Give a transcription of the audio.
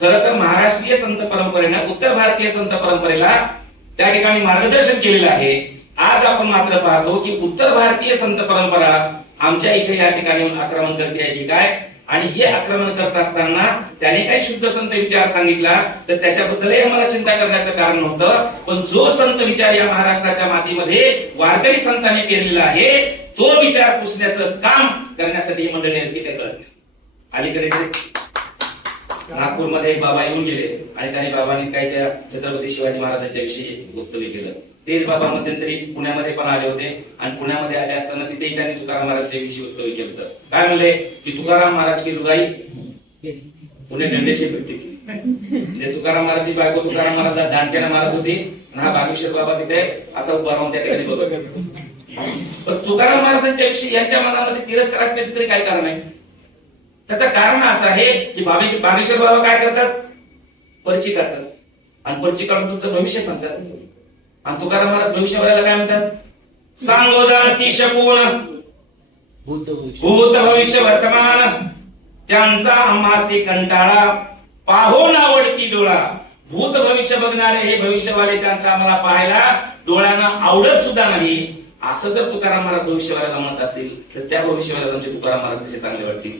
खरं तर महाराष्ट्रीय संत परंपरेनं उत्तर भारतीय संत परंपरेला त्या ठिकाणी मार्गदर्शन केलेलं आहे। आज आपण मात्र पाहतो की उत्तर भारतीय संत परंपरा आमच्या इथे या ठिकाणी आक्रमण करते आहे की काय, आणि हे आक्रमण करत असताना त्याने काही शुद्ध संत विचार सांगितला तर त्याच्याबद्दलही आम्हाला चिंता करण्याचं कारण नव्हतं। पण जो संत विचार या महाराष्ट्राच्या मातीमध्ये वारकरी संतांनी पेरलेला आहे तो विचार पुसण्याचं काम करण्यासाठी ही मंडळी तिथे कळत अलीकडेच नागपूरमध्ये एक बाबा येऊन गेले आणि त्यांनी बाबांनी काय छत्रपती शिवाजी महाराजांच्या विषयी वक्तव्य केलं। तेच बाबा मध्यंतरी पुण्यामध्ये पण आले होते आणि पुण्यामध्ये आले असताना तिथेही त्यांनी तुकाराम महाराजांच्या विषयी वक्तव्य केलं। काय म्हणले की तुकाराम महाराज की लुगाई पुणे गंडेशी व्यक्ती म्हणजे तुकाराम महाराजची बायको तुकाराम महाराज दांडक्याला मारत होती आणि हा बागेश्वर बाबा तिथे असा उभा राहून त्या ठिकाणी बघत होता। पण तुकाराम महाराजांच्या विषयी यांच्या मनामध्ये तिरस्कार असण्याचे तरी काय कारण आहे? त्याचं कारण असं आहे की बागेश्वर बाबा काय करतात, पर्ची काढतात आणि पर्ची काढून तुमचं भविष्य सांगतात। आणि तुकाराम महाराज भविष्यवाल्याला काय म्हणतात, सांगो जाणती शकून भूत भविष्य वर्तमान त्यांचा आम्हासी कंटाळा पाहून आवडती डोळा। भूत भविष्य बघणारे हे भविष्यवाले त्यांचा आम्हाला पाहायला डोळ्यांना आवडत सुद्धा नाही। असं जर तुकाराम महाराज भविष्यवाल्याला म्हणत असतील तर त्या भविष्यवाल्याला तुकाराम महाराज कसे चांगले वाटतील?